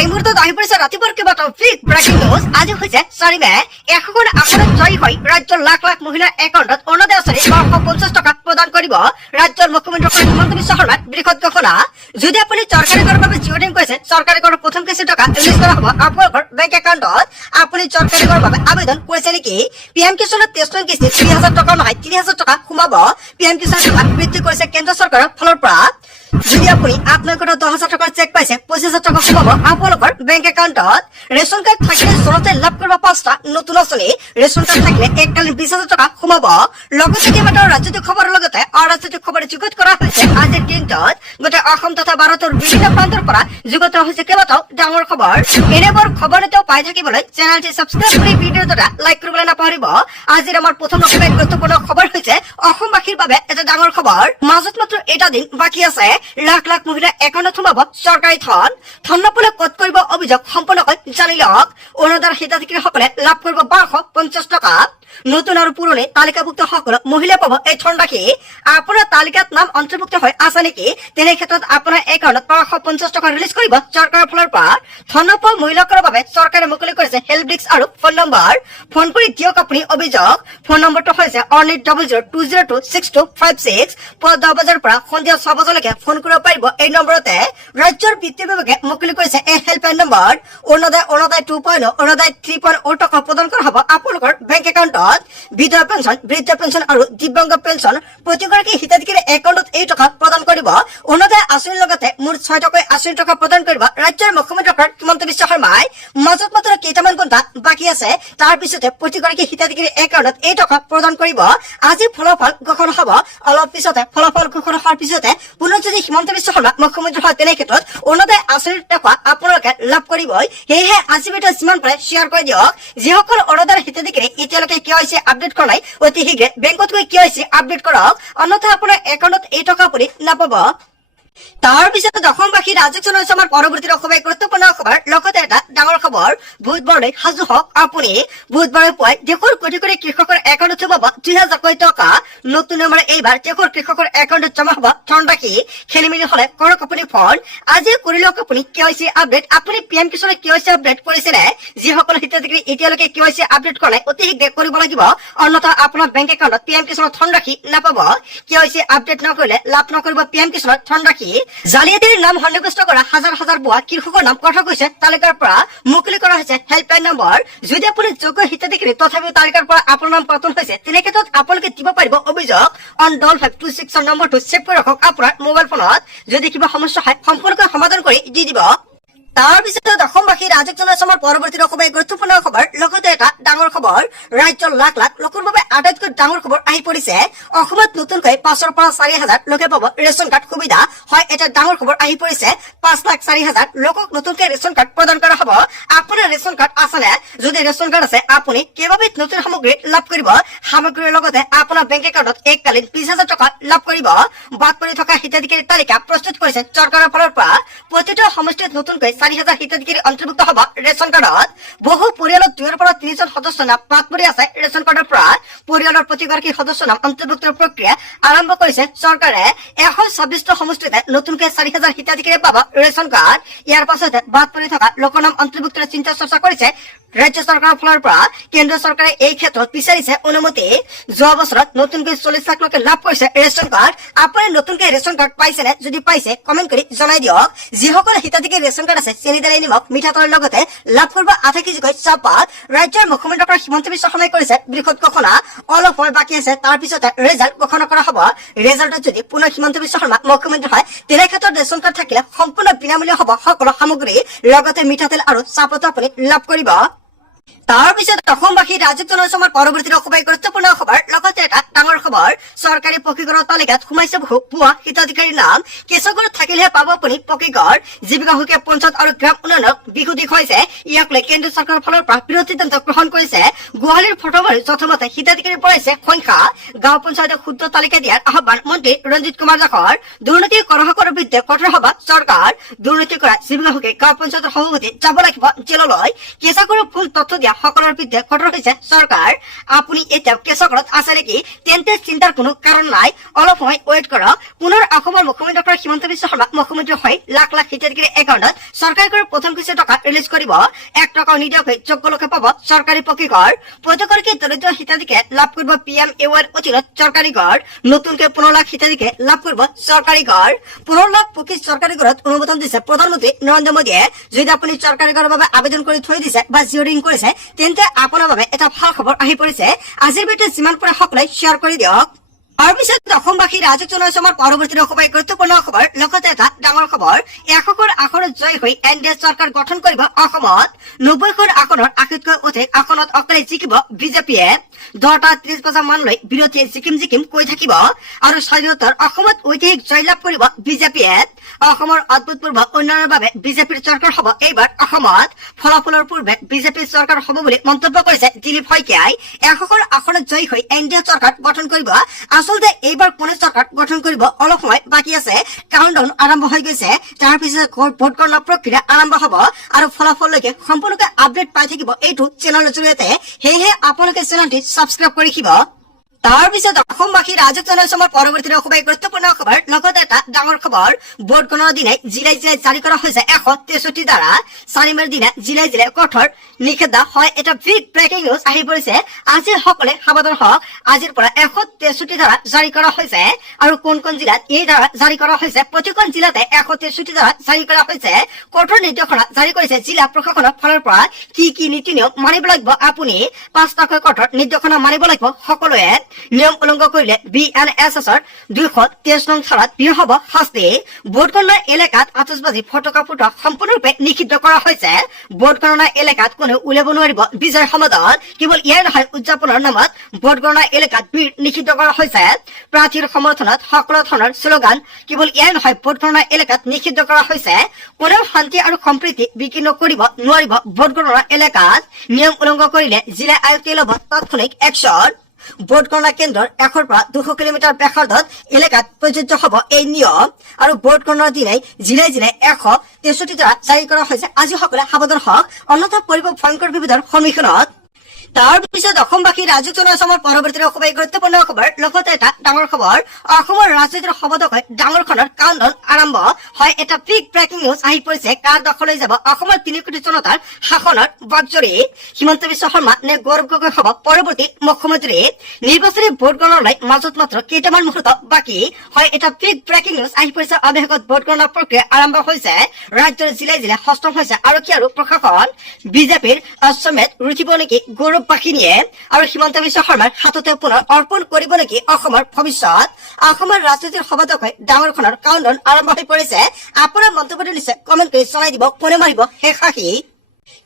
এই মুহূৰ্তত আহি পৰিছে ৰাতিপুৱাৰ কেইবাটাও বিগ ব্ৰেকিং নিউজ। আজি হৈছে 4 মে। এখন আসনত জয়ী হৈ ৰাজ্যৰ লাখ লাখ মহিলাৰ একাউণ্টত অৰুণোদয় আঁচনি 950 টকা প্ৰদান কৰিব ৰাজ্যৰ মুখ্যমন্ত্ৰী হিমন্ত বিশ্ব শৰ্মাৰ বৃহৎ ঘোষণা। যদি আপুনি চৰকাৰী কৰৰ বাবে জিঅ'ডিং কৰিছে, চৰকাৰী কৰৰ প্ৰথম কিস্তি টকা ৰিলিজ কৰা হ'ব আপোনালোকৰ বেংক একাউণ্টত। আপুনি চৰকাৰী কৰৰ বাবে আবেদন কৰিছে নেকি? পিএম কিষাণৰ 23 কিস্তি 3000 টকা নহয় 3000 টকা সোমাব। পিএম কিষাণ টকা বৃদ্ধি কৰিছে কেন্দ্ৰ চৰকাৰৰ ফালৰ পৰা। যদি আপুনি আপোনালোকৰ 10,000 টকাৰ চেক পাইছে, 25,000 টকা সোমাব আপোনালোকৰ বেংক একাউণ্টত। ৰেচন কাৰ্ড থাকিলে চলতে লাভ কৰিব 5টা নতুন আঁচনি। ৰেচন কাৰ্ড থাকিলে এককালীন 20,000 টকা সোমাব। লগতে কেইবাটাও ৰাজনৈতিক খবৰৰ লগতে অৰাজনৈতিক খবৰ যুগুত কৰা হৈছে আজিৰ দিনটোত। গোটেই অসম তথা ভাৰতৰ বিভিন্ন প্ৰান্তৰ পৰা যুগুত কৰা হৈছে কেইবাটাও ডাঙৰ খবৰ। এনেবোৰ খবৰ এতিয়াও পাই থাকিবলৈ চেনেলটি ছাবস্ক্ৰাইব কৰি ভিডিঅ' দুটা লাইক কৰিবলৈ নাপাহৰিব। আজিৰ আমাৰ প্ৰথম গুৰুত্বপূৰ্ণ খবৰ হৈছে অসমবাসীৰ বাবে এটা ডাঙৰ খবৰ। মাজত মাত্ৰ এটা দিন বাকী আছে। লাখ লাখ মহিলা একাউণ্টত সোমাব চৰকাৰী ধন। ধন নাপালে ক'ত কৰিব অভিযোগ সম্পূৰ্ণকৈ জানি লওক। অৰুণোদয়ৰ হিতাধিকাৰীসকলে লাভ কৰিব 1250 টকা। নতুন আৰু পুৰণি তালিকাভুক্ত সকলো মহিলা পাব এই ধন ৰাশি। আপোনাৰ তালিকাত নাম অন্তৰ্ভুক্ত হৈ আছে নেকি? তেনে ক্ষেত্ৰত আপোনাৰ একাউণ্টত 1250 টকা ৰিলিজ কৰিব চৰকাৰৰ ফালৰ পৰা। ধন নোপোৱা মহিলাসকলৰ বাবে চৰকাৰে মুকলি কৰিছে হেল্প ডেস্ক আৰু ফোন নম্বৰ। ফোন কৰি দিয়ক আপুনি অভিযোগ। ফোন নম্বৰটো হৈছে 1800202626। পুৱা 10 বজাৰ পৰা সন্ধিয়া 6 বজালৈকে ফোন কৰিব পাৰিব এই নম্বৰতে। ৰাজ্যৰ বিত্ত বিভাগে মুকলি কৰিছে এই হেল্পলাইন নম্বৰ। অৰুণোদয় 2.0 অৰুণোদয় 3.0 টকা প্ৰদান কৰা হ'ব আপোনালোকৰ বেংক একাউণ্টত। বিধৱা পেঞ্চন, বৃদ্ধ পেঞ্চন আৰু দিব্যাংগ পেঞ্চন প্ৰতিগৰাকী হিতাধিকাৰী একাউণ্টত এই টকা প্ৰদান কৰিব। অৰুণোদয় আঁচনিৰ লগতে মুঠ 6 টকাকৈ 80 টকা প্ৰদান কৰিব ৰাজ্যৰ মুখ্যমন্ত্ৰী হিমন্ত বিশ্ব শৰ্মাই। মাজত মাত্ৰ কেইটামান ঘণ্টা বাকী আছে। তাৰ পিছতে প্ৰতিগৰাকী হিতাধিকাৰী একাউণ্টত এই টকা প্ৰদান কৰিব। আজি ফলাফল ঘোষণা হ'ব। অলপ পিছতে ফলাফল ঘোষণা হোৱাৰ পিছতে পুনৰ যদি হিমন্ত বিশ্ব শৰ্মা মুখ্যমন্ত্ৰী হয় তেনে ক্ষেত্ৰত অৰুণোদয় আঁচনিৰ টকা আপোনালোকে লাভ কৰিবই। সেয়েহে আজি ভিডিঅ' যিমান পাৰে শ্বেয়াৰ কৰি দিয়ক। যিসকল অৰুণোদয়ৰ হিতাধিকাৰী এতিয়ালৈকে KYC আপডেট কৰা নাই, অতি শীঘ্ৰে বেংকত গৈ KYC আপডেট কৰক, অন্যথা আপোনাৰ একাউণ্টত এই টকা আপুনি নাপাব। তাৰ পিছত অসমবাসী ৰাজকীয় আমাৰ পৰৱৰ্তী অসমীয়া গুৰুত্বপূৰ্ণ খবৰ। লগতে এটা ডাঙৰ খবৰ, বুধবাৰলৈ সাজু হওক আপুনি। বুধবাৰে পুৱাই দেশৰ কোটি কোটি কৃষকৰ একাউণ্টত সোমাব 2,000 টকা। নতুন নিয়মেৰে এইবাৰ দেশৰ কৃষকৰ একাউণ্টত জমা হ'ব ধন ৰাশি। খেলি মেলি হলে কৰক আপুনি ফোন। আজি কৰি লওক আপুনি KYC আপডেট। আপুনি পিএম কিষাণৰ KYC আপডেট কৰিছিলে? যিসকল হিতাধিকাৰী এতিয়ালৈকে KYC আপডেট কৰা নাই, অতি শীঘ্ৰে কৰিব লাগিব, অন্যথা আপোনাৰ বেংক একাউণ্টত পিএম কিষাণৰ ধন ৰাশি নাপাব। KYC আপডেট নকৰিলে লাভ নকৰিব পিএম কিষাণৰ ধন ৰাশি। জালিয়াতিৰ নাম সন্নিৱিষ্ট কৰা হাজাৰ হাজাৰ ভুৱা কৃষকৰ নাম কঠোৰ কৰিছে তালিকাৰ পৰা মুকলি কৰা হৈছে হেল্পলাইন নম্বৰ। যদি আপুনি যোগ্য হিতাধিকাৰী তথাপিও তালিকাৰ পৰা আপোনাৰ নাম পতন হৈছে, তেনে ক্ষেত্ৰত আপোনালোকে দিব পাৰিব অভিযোগ। অন 526 নম্বৰটো ছেভ কৰি ৰাখক আপোনাৰ মোবাইল ফোনত। যদি কিবা সমস্যা হয় সম্পূৰ্ণকৈ সমাধান কৰি দি দিব। তাৰ পিছত অসমবাসী ৰাজকীয় অসমৰ পৰৱৰ্তী অসমীয়া গুৰুত্বপূৰ্ণ খবৰ। লগতে এটা ডাঙৰ খবৰ, ৰাজ্যৰ লাখ লাখ লোকৰ বাবে আটাইতকৈ ডাঙৰ খবৰ আহি পৰিছে। অসমত নতুনকৈ 5,000 পৰা 4,000 লোকে পাব ৰেচন কাৰ্ড সুবিধা। হয়, এটা ডাঙৰ খবৰ আহি পৰিছে। 5,04,000 লোকক নতুনকৈ ৰেচন কাৰ্ড প্ৰদান কৰা হ'ব। আপোনাৰ ৰেচন কাৰ্ড আছেনে? যদি ৰেচন কাৰ্ড আছে আপুনি কেইবাবিধ নতুন সামগ্ৰী লাভ কৰিব। সামগ্ৰীৰ লগতে আপোনাৰ বেংক একাউণ্টত এককালীন 20,000 টকা লাভ কৰিব। বাদ পৰি থকা হিতাধিকাৰীৰ তালিকা প্ৰস্তুত কৰিছে চৰকাৰৰ ফালৰ পৰা। প্ৰতিটো সমষ্টিত নতুনকৈ 4,000 হিতাধিকাৰী অন্তৰ্ভুক্ত হ'ব ৰেচন কাৰ্ডত। বহু পৰিয়ালত 2ৰ পৰা 3জন সদস্য নাম বাদ পৰি আছে ৰেচন কাৰ্ডৰ পৰা। পৰিয়ালৰ প্ৰতিগৰাকী সদস্য নাম অন্তৰ্ভুক্তৰ প্ৰক্ৰিয়া আৰম্ভ কৰিছে চৰকাৰে। 126টা সমষ্টিতে নতুনকৈ 4,000 হিতাধিকাৰী পাব ৰেচন কাৰ্ড। ইয়াৰ পাছতে বাদ পৰি থকা লোকৰ নাম অন্তৰ্ভুক্তৰ চিন্তা চৰ্চা কৰিছে ৰাজ্য চৰকাৰৰ ফালৰ পৰা। কেন্দ্ৰ চৰকাৰে এই ক্ষেত্ৰত বিচাৰিছে অনুমতি। যোৱা বছৰত নতুনকৈ 40 লাখ লোকে লাভ কৰিছে ৰেচন কাৰ্ড। আপুনি নতুনকৈ ৰেচন কাৰ্ড পাইছেনে? যদি পাইছে কমেণ্ট কৰি জনাই দিয়ক। যিসকল হিতাধিকাৰী ৰেচন কাৰ্ড আছে, চেনি দালি নিমখ মিঠাতেলৰ লগতে লাভ কৰিব 0.5 কেজিকৈ চাহপাত। ৰাজ্যৰ মুখ্যমন্ত্ৰী হিমন্ত বিশ্ব শৰ্মাই কৰিছে বৃহৎ ঘোষণা। অলপ সময় বাকী আছে, তাৰ পিছতে ৰেজাল্ট ঘোষণা কৰা হ'ব। ৰেজাল্টত যদি পুনৰ হিমন্ত বিশ্ব শৰ্মা মুখ্যমন্ত্ৰী হয়, তেনে ক্ষেত্ৰত ৰেচন কাৰ্ড থাকিলে সম্পূৰ্ণ বিনামূলীয়া হ'ব সকলো সামগ্ৰী, লগতে মিঠাতেল আৰু চাহপাতো আপুনি লাভ কৰিব। তাৰ পিছত অসমবাসী ৰাজকীয় অসমৰ পৰৱৰ্তী অসমীয়া গুৰুত্বপূৰ্ণ খবৰ। লগতে এটা ডাঙৰ খবৰ, চৰকাৰী পকীঘৰৰ তালিকাত সোমাইছে বহু ভুৱা হিতাধিকাৰীৰ নাম। কেঁচুঘৰত থাকিলেহে পাব আপুনি পকীঘৰ। জীৱিকা সুখীয়া পঞ্চায়ত আৰু গ্ৰাম উন্নয়নক বিহুদিশ হৈছে। ইয়াক লৈ কেন্দ্ৰীয় চৰকাৰৰ ফালৰ পৰা বিৰোধ সিদ্ধান্ত গ্ৰহণ কৰিছে। গুৱাহাটীৰ ফটোবাৰী যথমতে হিতাধিকাৰী পৰাইছে সংখ্যা। গাঁও পঞ্চায়তক শুদ্ধ তালিকা দিয়াৰ আহ্বান মন্ত্ৰী ৰঞ্জিত কুমাৰ দাসৰ। দুৰ্নীতি কৰাসকলৰ বিৰুদ্ধে কঠোৰ হ'ব চৰকাৰ। দুৰ্নীতি কৰা জীৱিকা সুখী গাঁও পঞ্চায়তৰ সভাপতি যাব লাগিব জেললৈ। কেঁচুঘৰৰ ভুল তথ্য দিয়া সকলৰ বিৰুদ্ধে কঠোৰ হৈছে চৰকাৰ। আপুনি এতিয়াও কেছকৰত আছে নেকি? তেন্তে চিন্তাৰ কোনো কাৰণ নাই, অলপ সময় ৱেইট কৰক। পুনৰ অসমৰ মুখ্যমন্ত্ৰী ডক্টৰ হিমন্ত বিশ্ব শৰ্মা মুখ্যমন্ত্ৰী হৈ লাখ লাখ হিতাধিকাৰীৰ একাউণ্টত চৰকাৰে প্ৰথম কিস্তিৰ টকা ৰিলিজ কৰিব। 1 টকাও নিদিয়াকৈ যোগ্য লোকে পাব চৰকাৰী পকীঘৰ। প্ৰতিগৰাকী দৰিদ্ৰ হিতাধিকাৰীয়ে লাভ কৰিব PMAY অধীনত চৰকাৰী ঘৰ। নতুনকৈ 15 লাখ হিতাধিকাৰীয়ে লাভ কৰিব চৰকাৰী ঘৰ। 15 লাখ পকী চৰকাৰী ঘৰত অনুমোদন দিছে প্ৰধানমন্ত্ৰী নৰেন্দ্ৰ মোদীয়ে। যদি আপুনি চৰকাৰী ঘৰৰ বাবে আবেদন কৰি থৈ দিছে বা জিঅ'ৰিং কৰিছে, তেন্তে আপোনাৰ বাবে এটা ভাল খবৰ আহি পৰিছে। আজিৰ ভিডিঅ'ত যিমান পাৰে সকলোৱে শ্বেয়াৰ কৰি দিয়ক। তাৰ পিছত অসমবাসী ৰাজক জনাইছে আমাৰ পৰৱৰ্তী খুবেই গুৰুত্বপূৰ্ণ খবৰ। লগতে এটা ডাঙৰ খবৰ, 100খন আসনত জয়ী হৈ NDA চৰকাৰ গঠন কৰিব অসমত। 90খন আসনৰ 80তকৈ অধিক আসনত অকলে জিকিব বিজেপিয়ে। 10টা 30 বছৰ মানলৈ বিৰোধীয়ে জিকিম কৈ থাকিব আৰু স্বাধীনতাৰ অসমত ঐতিহাসিক জয়লাভ কৰিব বিজেপিয়ে। অসমৰ অভূতপূৰ্ব উন্নয়নৰ বাবে বিজেপিৰ চৰকাৰ হ'ব এইবাৰ অসমত। ফলাফলৰ পূৰ্বে বিজেপিৰ চৰকাৰ হ'ব বুলি মন্তব্য কৰিছে দিলীপ শইকীয়াই। 100খন আসনত জয়ী হৈ NDA চৰকাৰ গঠন কৰিব। আচলতে এইবাৰ কোনে চৰকাৰ গঠন কৰিব অলপ সময় বাকী আছে। কাউণ্টডাউন আৰম্ভ হৈ গৈছে। তাৰ পিছত ভোট গণনা প্ৰক্ৰিয়া আৰম্ভ হ'ব আৰু ফলাফললৈকে সম্পূৰ্ণকৈ আপডেট পাই থাকিব এইটো চেনেলৰ জৰিয়তে। সেয়েহে আপোনালোকে চেনেলটি ছাবস্ক্ৰাইব কৰি ৰাখিব। তাৰ পিছত অসমবাসী ৰাজক জনাইছে আমাৰ পৰৱৰ্তী খুবেই গুৰুত্বপূৰ্ণ খবৰ। লগতে এটা ডাঙৰ খবৰ, ভোট গণনাৰ দিনাই জিলাই জিলাই জাৰি কৰা হৈছে 163 ধাৰা। 4 মেৰ দিনা জিলাই জিলাই কঠোৰ নিষেধা হয়। এটা বিগ ব্ৰেকিং নিউজ আহি পৰিছে। আজি সকলোৱে সাৱধান হওক। আজিৰ পৰা 163 ধাৰা জাৰি কৰা হৈছে আৰু কোন কোন জিলাত এই ধাৰা জাৰি কৰা হৈছে। প্ৰতিখন জিলাতে 163 ধাৰা জাৰি কৰা হৈছে। কঠোৰ নিৰ্দেশনা জাৰি কৰিছে জিলা প্ৰশাসনৰ ফালৰ পৰা। কি নীতি নিয়ম মানিব লাগিব আপুনি? 5টাকৈ কঠোৰ নিৰ্দেশনা মানিব লাগিব সকলোৱে। নিয়ম উলংঘন কৰিলে BNSSৰ 223 নং ধাৰাত বিহীন হ'ব শাস্তি। ভোট গণনা এলেকাত আতচবাজি ফটকা ফুটোৱা সম্পূৰ্ণৰূপে নিষিদ্ধ কৰা হৈছে। ভোট গণনা এলেকাত কোনো উলিয়াব নোৱাৰিব বিজয় সমাদত। কেৱল ইয়াৰ নহয়, উদযাপনৰ নামত ভোট গণনা এলেকাত ভিৰ নিষিদ্ধ কৰা হৈছে। প্ৰাৰ্থীৰ সমৰ্থনত সকলো ধৰণৰ শ্লোগান কেৱল ইয়াৰ নহয়, ভোট গণনা এলেকাত নিষিদ্ধ কৰা হৈছে। কোনেও শান্তি আৰু সম্প্ৰীতি বিঘ্নিত কৰিব নোৱাৰিব ভোট গণনা এলেকাত। নিয়ম উলংঘন কৰিলে জিলা আয়ুক্তে ল'ব তাৎক্ষণিক একশ্যন। ভোট গণনা কেন্দ্ৰৰ 100 পৰা 200 কিলোমিটাৰ ব্যাসাৰ্ধত এলেকাত প্ৰযোজ্য হ'ব এই নিয়ম আৰু ভোট গণনাৰ দিনাই জিলাই জিলাই 163 ধাৰা জাৰি কৰা হৈছে। আজি সকলোৱে সাৱধান হওক, অন্যথা পৰিব ভয়ংকৰ বিপদৰ সন্মুখীনত। তাৰ পিছত অসমবাসী ৰাজক জনাইছে আমাৰ পৰৱৰ্তী খুবেই গুৰুত্বপূৰ্ণ খবৰ। লগতে এটা ডাঙৰ খবৰ, অসমৰ ৰাজনীতিৰ শপতকৈ ডাঙৰখনৰ কাউণ্টডাউন আৰম্ভ হয়। এটা বিগ ব্ৰেকিং নিউজ আহি পৰিছে। কাৰ দখলৈ যাব অসমৰ 3 কোটি জনতাৰ শাসনৰ বাকজৰী? হিমন্ত বিশ্ব শৰ্মা নে গৌৰৱ গগৈ হ'ব পৰৱৰ্তী মুখ্যমন্ত্ৰী? নিৰ্বাচনী ভোট গণনালৈ মাজত মাত্ৰ কেইটামান মুহূৰ্ত বাকী হয়। এটা বিগ ব্ৰেকিং নিউজ আহি পৰিছে। অৱশেষত ভোট গণনা প্ৰক্ৰিয়া আৰম্ভ হৈছে। ৰাজ্যৰ জিলাই জিলাই হস্তম হৈছে আৰক্ষী আৰু প্ৰশাসন। বিজেপিৰ অশ্বমেধ ৰুচিব নেকি গৌৰৱ বাহিনীয়ে আৰু হিমন্ত বিশ্ব শৰ্মাৰ হাততে পুনৰ অৰ্পণ কৰিব নেকি অসমৰ ভৱিষ্যত? অসমৰ ৰাজনীতিৰ শপতকৈ ডাঙৰখনৰ কাউণ্টডাউন আৰম্ভ হৈ পৰিছে। আপোনাৰ মন্তব্যটো নিশ্চয় কমেণ্ট কৰি জনাই দিব কোনে মাৰিব শেষ হাঁহি।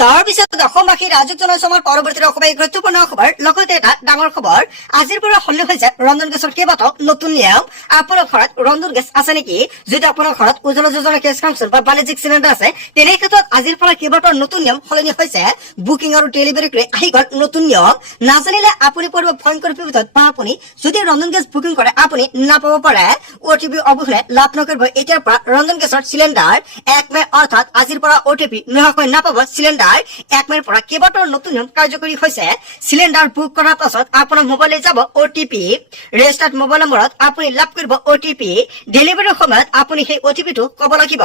তাৰ পিছত অসমবাসী ৰাজক জনাইছে আমাৰ পৰৱৰ্তী খুবেই গুৰুত্বপূৰ্ণ খবৰ। লগতে এটা ডাঙৰ খবৰ, আজিৰ পৰা সলনি হৈছে ৰন্ধন গেছৰ কেইবাটাও নতুন নিয়ম। আপোনাৰ ঘৰত ৰন্ধন গেছ আছে নেকি? যদি আপোনাৰ ঘৰত উজ্জ্বলা যোজনা গেছ কানেকশ্যন বা বাণিজ্যিক চিলিণ্ডাৰ আছে, তেনে ক্ষেত্ৰত আজিৰ পৰা কেইবাটাও নতুন নিয়ম সলনি হৈছে। বুকিং আৰু ডেলিভাৰীক লৈ আহি গ'ল নতুন নিয়ম। নাজানিলে আপুনি পৰিব ভয়ংকৰ বিপদত বা আপুনি যদি ৰন্ধন গেছ বুকিং কৰে আপুনি নাপাব পাৰে। OTP অবিহনে লাভ নকৰিব এতিয়াৰ পৰা ৰন্ধন গেছৰ চিলিণ্ডাৰ। 1 মে অৰ্থাৎ আজিৰ পৰা OTP নোহোৱাকৈ নাপাব চিলিণ্ডাৰ। 1 মেৰ পৰা কেইবাটাও নতুন নিয়ম কাৰ্যকৰী হৈছে। চিলিণ্ডাৰ বুক কৰাৰ পাছত আপোনাৰ মোবাইলে যাব OTP। ৰেজিষ্টাৰ্ড মোবাইল নম্বৰত আপুনি লাভ কৰিব OTP। ডেলিভাৰীৰ সময়ত আপুনি সেই OTPটো ক'ব লাগিব।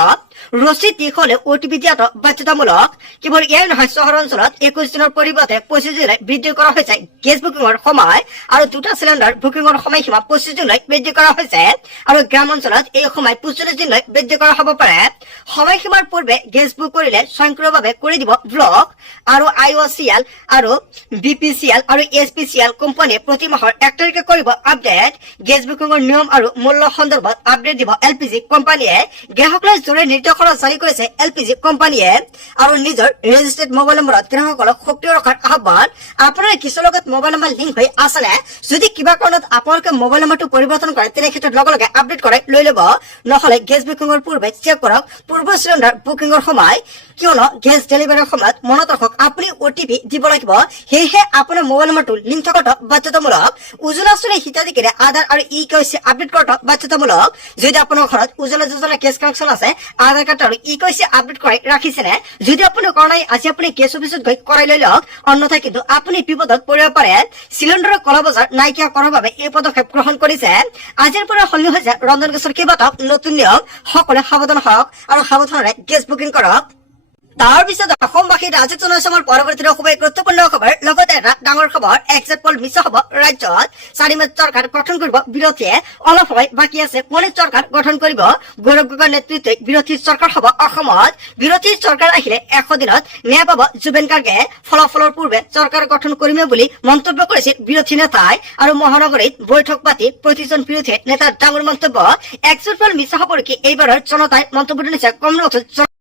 ৰচিদ দি হ'লে OTP দিয়াটো বাধ্যতামূলক। কেৱল ইয়াৰ নহয়, চহৰ অঞ্চলত 21 দিনৰ পৰিৱৰ্তে 25 দিনলৈ বৃদ্ধি কৰা হৈছে গেছ বুকিঙৰ সময় আৰু 2টা চিলিণ্ডাৰ বুকিঙৰ সময়সীমা 25 দিনলৈ বৃদ্ধি কৰা হৈছে আৰু গ্ৰাম অঞ্চলত এই সময় 45 দিনলৈ বৃদ্ধি কৰা হ'ব পাৰে। সময়সীমাৰ পূৰ্বে গেছ বুক কৰিলে স্বয়ংক্ৰিয়ভাৱে কৰি দিব ব্লক আৰু IOCL আৰু BPCL আৰু SPCL কোম্পানীয়ে প্ৰতি মাহৰ 1 তাৰিখে কৰিব আপডেট। গেছ বুকিঙৰ নিয়ম আৰু মূল্য সন্দৰ্ভত আপডেট দিব LPG কোম্পানীয়ে। গ্ৰাহকলৈ জৰুৰী নিৰ্দেশনা জাৰি কৰিছে LPG কোম্পানীয়ে আৰু নিজৰ ৰেজিষ্টাৰ্ড মোবাইল নম্বৰত গ্ৰাহকসকলক সক্ৰিয় ৰখাৰ আহ্বান। আপোনাৰ কিছু লগত মোবাইল নম্বৰ লিংক হৈ আছেনে? যদি কিবা কাৰণত আপোনালোকে মোবাইল নম্বৰটো পৰিৱৰ্তন কৰে, তেনে ক্ষেত্ৰত লগে লগে আপডেট কৰাই লৈ ল'ব। নহ'লে গেছ বুকিঙৰ পূৰ্বে চেক কৰক পূৰ্ব চিলিণ্ডাৰ বুকিঙৰ সময়, কিয়নো গেছ ডেলিভাৰীৰ সময় সময়ত মনত ৰাখক আপুনি OTP দিব লাগিব সেয়েহে আপোনাৰ মোবাইল নম্বৰটো লিংক থকাটো বাধ্যতামূলক উজ্জ্বলা আঁচনি হিতাধিকাৰী আধাৰ আৰু KYC আপডেট কৰাটো বাধ্যতামূলক যদি আপোনাৰ ঘৰত উজ্জ্বলা যোজনা কেছ কানেকশ্যন আছে আধাৰ কাৰ্ড আৰু KYC আপডেট কৰাই ৰাখিছেনে যদি আপুনি কৰা নাই আজি আপুনি কেছ অফিচত গৈ কৰাই লৈ লওক অন্যথা কিন্তু আপুনি বিপদত পৰিব পাৰে চিলিণ্ডাৰৰ কলা বজাৰ নাইকিয়া কৰাৰ বাবে এই পদক্ষেপ গ্ৰহণ কৰিছে আজিৰ পৰা সলনি হৈছে ৰন্ধন গেছৰ কেইবাটাও নতুন নিয়ম সকলোৱে সাৱধান হওক আৰু সাৱধানেৰে গেছ বুকিং কৰক তাৰ পিছত অসমবাসী ৰাজ্যিক জনসংযোগৰ পৰৱৰ্তী খুবেই গুৰুত্বপূৰ্ণ খবৰ লগতে এটা ডাঙৰ খবৰ এক্সিট পল মিছা হ'ব ৰাজ্যত 4 মেত চৰকাৰ গঠন কৰিব বিৰোধীয়ে অলপ সময় বাকী আছে পুনৰ চৰকাৰ গঠন কৰিব গৌৰৱ গগৈৰ নেতৃত্বত বিৰোধী চৰকাৰ হ'ব অসমত বিৰোধী চৰকাৰ আহিলে 100 দিনত ন্যায় পাব জুবেন গাৰ্গে ফলাফলৰ পূৰ্বে চৰকাৰ গঠন কৰিম বুলি মন্তব্য কৰিছিল বিৰোধী নেতাই আৰু মহানগৰীত বৈঠক পাতি প্ৰতিজন বিৰোধী নেতাৰ ডাঙৰ মন্তব্য এক্সিট পল মিছা হ'ব কি এইবাৰৰ জনতাই মন্তব্য দিছে কংগ্ৰেছ